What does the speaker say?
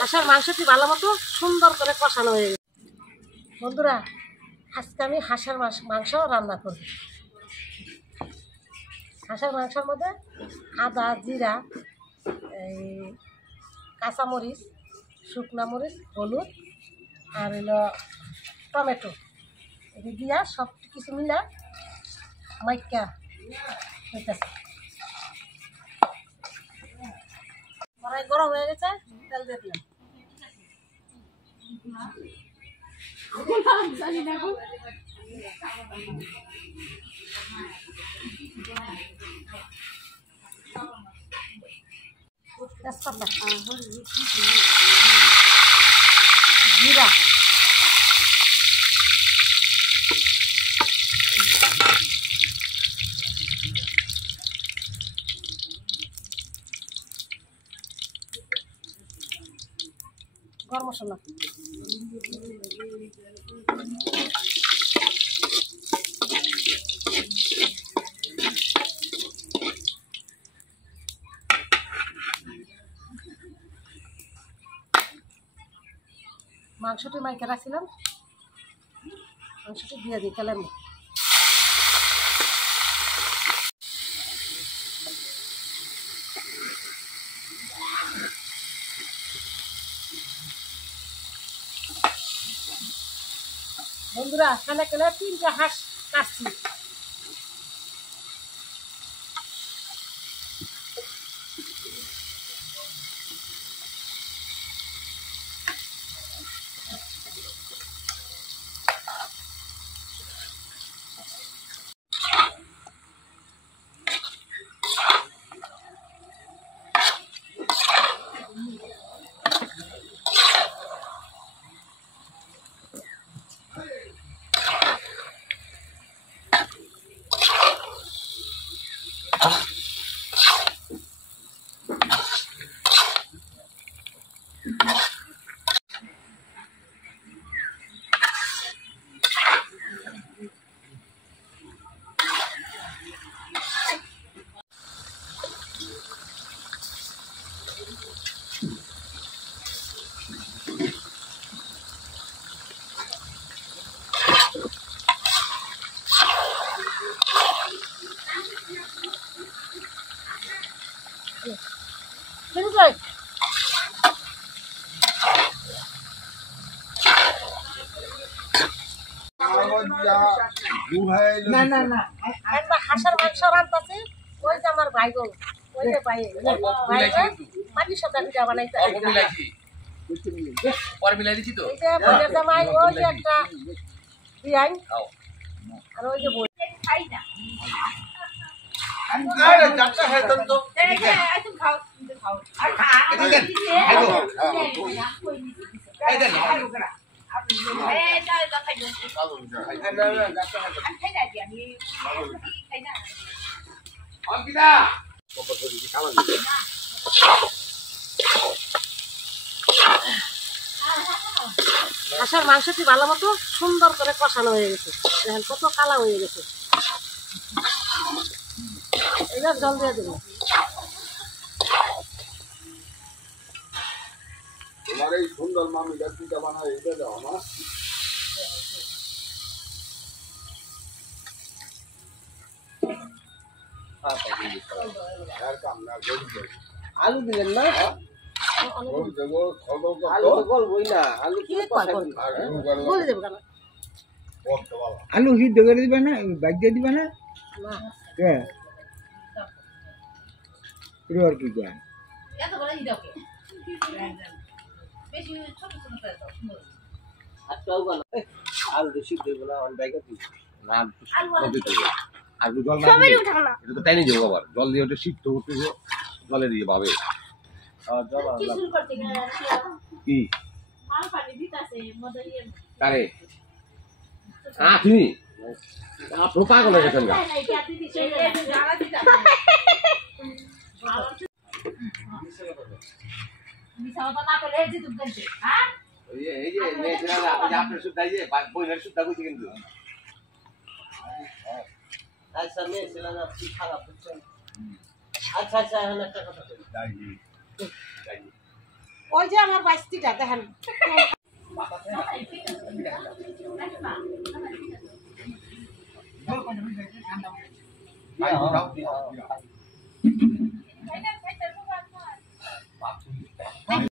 হাঁসের মাংসটি ভালো মতো সুন্দর করে কষানো হয়ে গেছে। বন্ধুরা, আজকে আমি হাঁসের মাংস রান্না করব। হাঁসের মাংসের মধ্যে আদা, জিরা, এই কাঁচামরিচ, শুকনা মরিচ, হলুদ আর হলো টমেটো, এটি দিয়া সব কিছু মিলা মাইকা হইতেছে। কড়াই গরম হয়ে গেছে, তেল দিয়ে দিলাম। তেজপাতা, জিরা, গরম মশলা, মাংসটি মাইকে রাখছিলাম, মাংসটি দিয়ে দিই তেলের মধ্যে। বন্ধুরা, এখানে কেন 3টা হাঁস কাটছি। হাঁসের মাংস রান্তাছে, ওই যে আমার ভাই গো, ওই যে ভাই মাটি সবটা পিঠা বানাইতে, এই যে বোনের জামাই, ওই যে একটা বিয়াই, আর ওই যে বোন। হাঁসের মাংসটি ভালো মতো সুন্দর করে কষানো হয়ে গেছে, দেখেন কত কালা হয়ে গেছে। এবার জল দিয়ে দেবো। তোমার এই সুন্দর মামিটা পিঠা বানায় এটা দাও না। আলু দিলেন না? আলু তো গলবই না, আলু আলু সিদ্ধ করে দিবে না, বাজিয়ে দিবে না। আর কি কয় আলু সিদ্ধ হইব না, বাইকে আলু জল না দিলে এটা তো টাইনে যাবো, আবার জল দিয়ে ওটা সিদ্ধ করতে জলে দিয়ে ভাবে কি কারে তুমি পাগল হয়ে গেছেন গা। আপনার সুদ্ধা বইনের সুদ্ধা করছি কিন্তু আচ্ছা মেয়ে ছিলেন আপনি খারাপ বুঝছেন। আচ্ছা আচ্ছা এখন একটা কথা বলি। ওই যে আমার বাইস্তিটা দেখেন ঠান্ডা